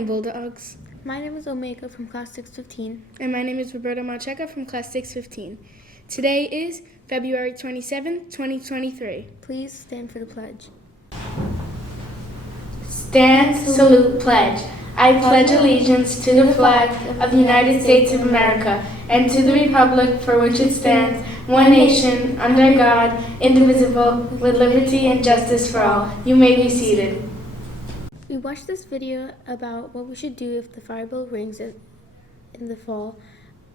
Morning Bulldogs. My name is Omega from Class 615. And my name is Roberta Macheca from Class 615. Today is February 27, 2023. Please stand for the pledge. Stand, salute, pledge. I pledge allegiance to the flag of the United States of America and to the republic for which it stands, one nation, under God, indivisible, with liberty and justice for all. You may be seated. We watched this video about what we should do if the fire bell rings in the fall.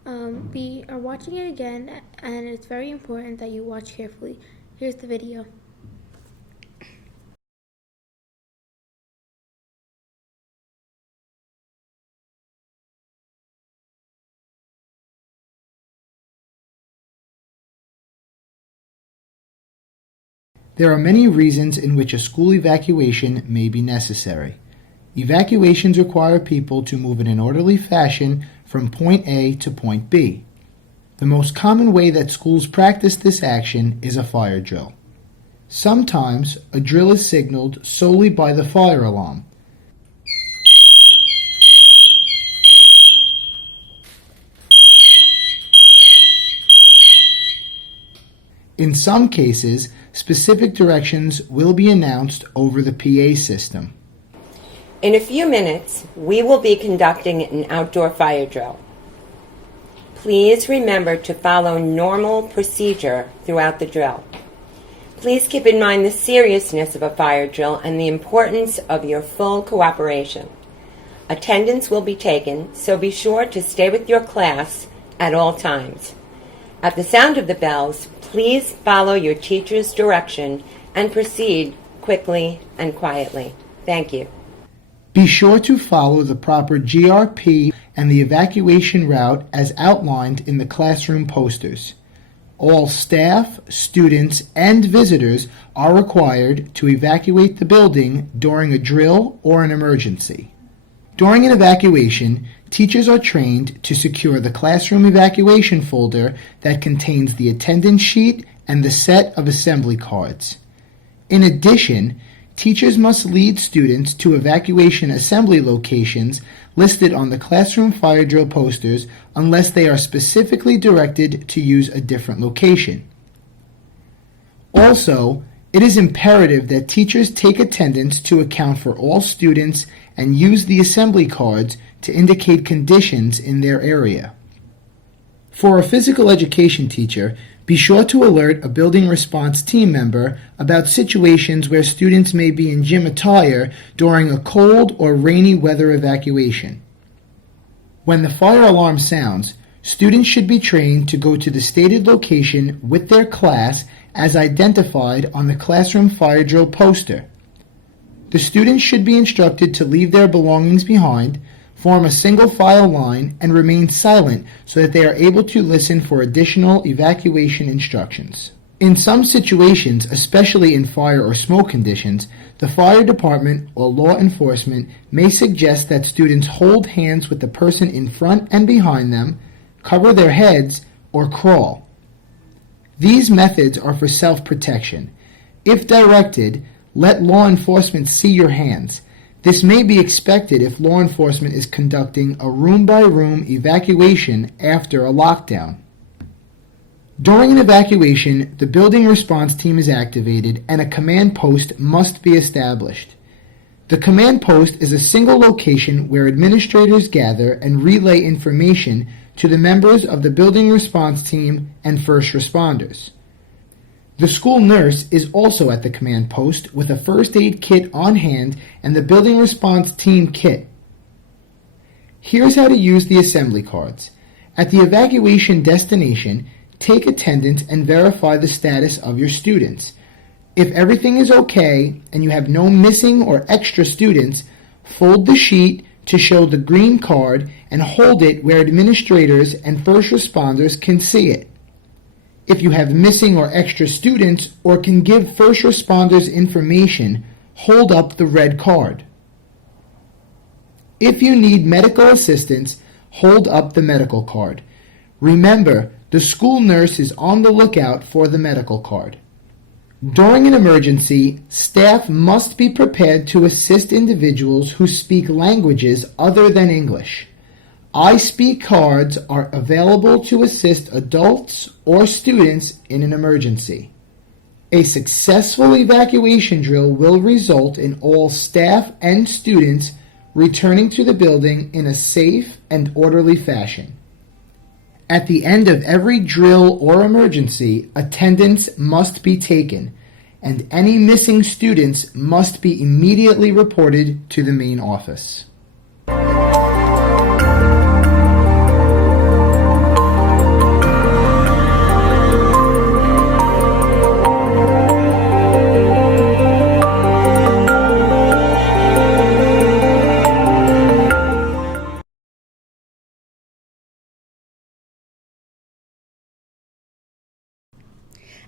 We are watching it again, and it's very important that you watch carefully. Here's the video. There are many reasons in which a school evacuation may be necessary. Evacuations require people to move in an orderly fashion from point A to point B. The most common way that schools practice this action is a fire drill. Sometimes a drill is signaled solely by the fire alarm. In some cases, specific directions will be announced over the PA system. In a few minutes, we will be conducting an outdoor fire drill. Please remember to follow normal procedure throughout the drill. Please keep in mind the seriousness of a fire drill and the importance of your full cooperation. Attendance will be taken, so be sure to stay with your class at all times. At the sound of the bells, please follow your teacher's direction and proceed quickly and quietly. Thank you. Be sure to follow the proper GRP and the evacuation route as outlined in the classroom posters. All staff, students, and visitors are required to evacuate the building during a drill or an emergency. During an evacuation, teachers are trained to secure the classroom evacuation folder that contains the attendance sheet and the set of assembly cards. In addition, teachers must lead students to evacuation assembly locations listed on the classroom fire drill posters unless they are specifically directed to use a different location. Also, it is imperative that teachers take attendance to account for all students and use the assembly cards to indicate conditions in their area. For a physical education teacher, be sure to alert a building response team member about situations where students may be in gym attire during a cold or rainy weather evacuation. When the fire alarm sounds, students should be trained to go to the stated location with their class as identified on the classroom fire drill poster. The students should be instructed to leave their belongings behind, form a single file line, and remain silent so that they are able to listen for additional evacuation instructions. In some situations, especially in fire or smoke conditions, the fire department or law enforcement may suggest that students hold hands with the person in front and behind them, cover their heads, or crawl. These methods are for self-protection. If directed, let law enforcement see your hands. This may be expected if law enforcement is conducting a room-by-room evacuation after a lockdown. During an evacuation, the building response team is activated and a command post must be established. The command post is a single location where administrators gather and relay information to the members of the building response team and first responders. The school nurse is also at the command post with a first aid kit on hand and the building response team kit. Here's how to use the assembly cards. At the evacuation destination, take attendance and verify the status of your students. If everything is okay and you have no missing or extra students, fold the sheet to show the green card and hold it where administrators and first responders can see it. If you have missing or extra students or can give first responders information, hold up the red card. If you need medical assistance, hold up the medical card. Remember, the school nurse is on the lookout for the medical card. During an emergency, staff must be prepared to assist individuals who speak languages other than English. I Speak cards are available to assist adults or students in an emergency. A successful evacuation drill will result in all staff and students returning to the building in a safe and orderly fashion. At the end of every drill or emergency, attendance must be taken, and any missing students must be immediately reported to the main office.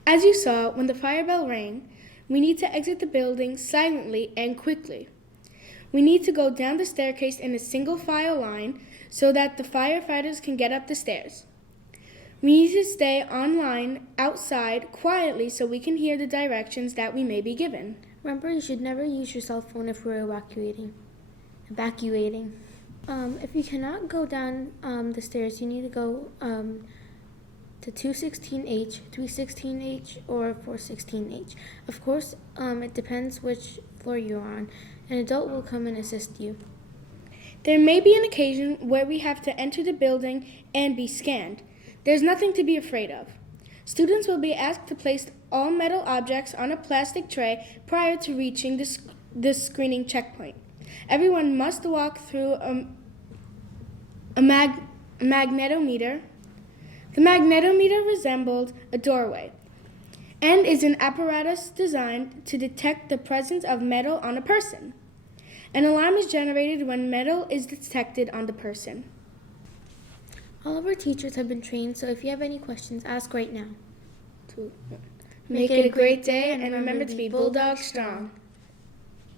As you saw, when the fire bell rang, we need to exit the building silently and quickly. We need to go down the staircase in a single file line so that the firefighters can get up the stairs. We need to stay online outside quietly so we can hear the directions that we may be given. Remember, you should never use your cell phone if we're evacuating. If you cannot go down the stairs, you need to go to 216H, 316H, or 416H. Of course, it depends which floor you're on. An adult will come and assist you. There may be an occasion where we have to enter the building and be scanned. There's nothing to be afraid of. Students will be asked to place all metal objects on a plastic tray prior to reaching the screening checkpoint. Everyone must walk through a magnetometer. The magnetometer resembles a doorway and is an apparatus designed to detect the presence of metal on a person. An alarm is generated when metal is detected on the person. All of our teachers have been trained, so if you have any questions, ask right now. Make it a great day, and remember to be Bulldog strong.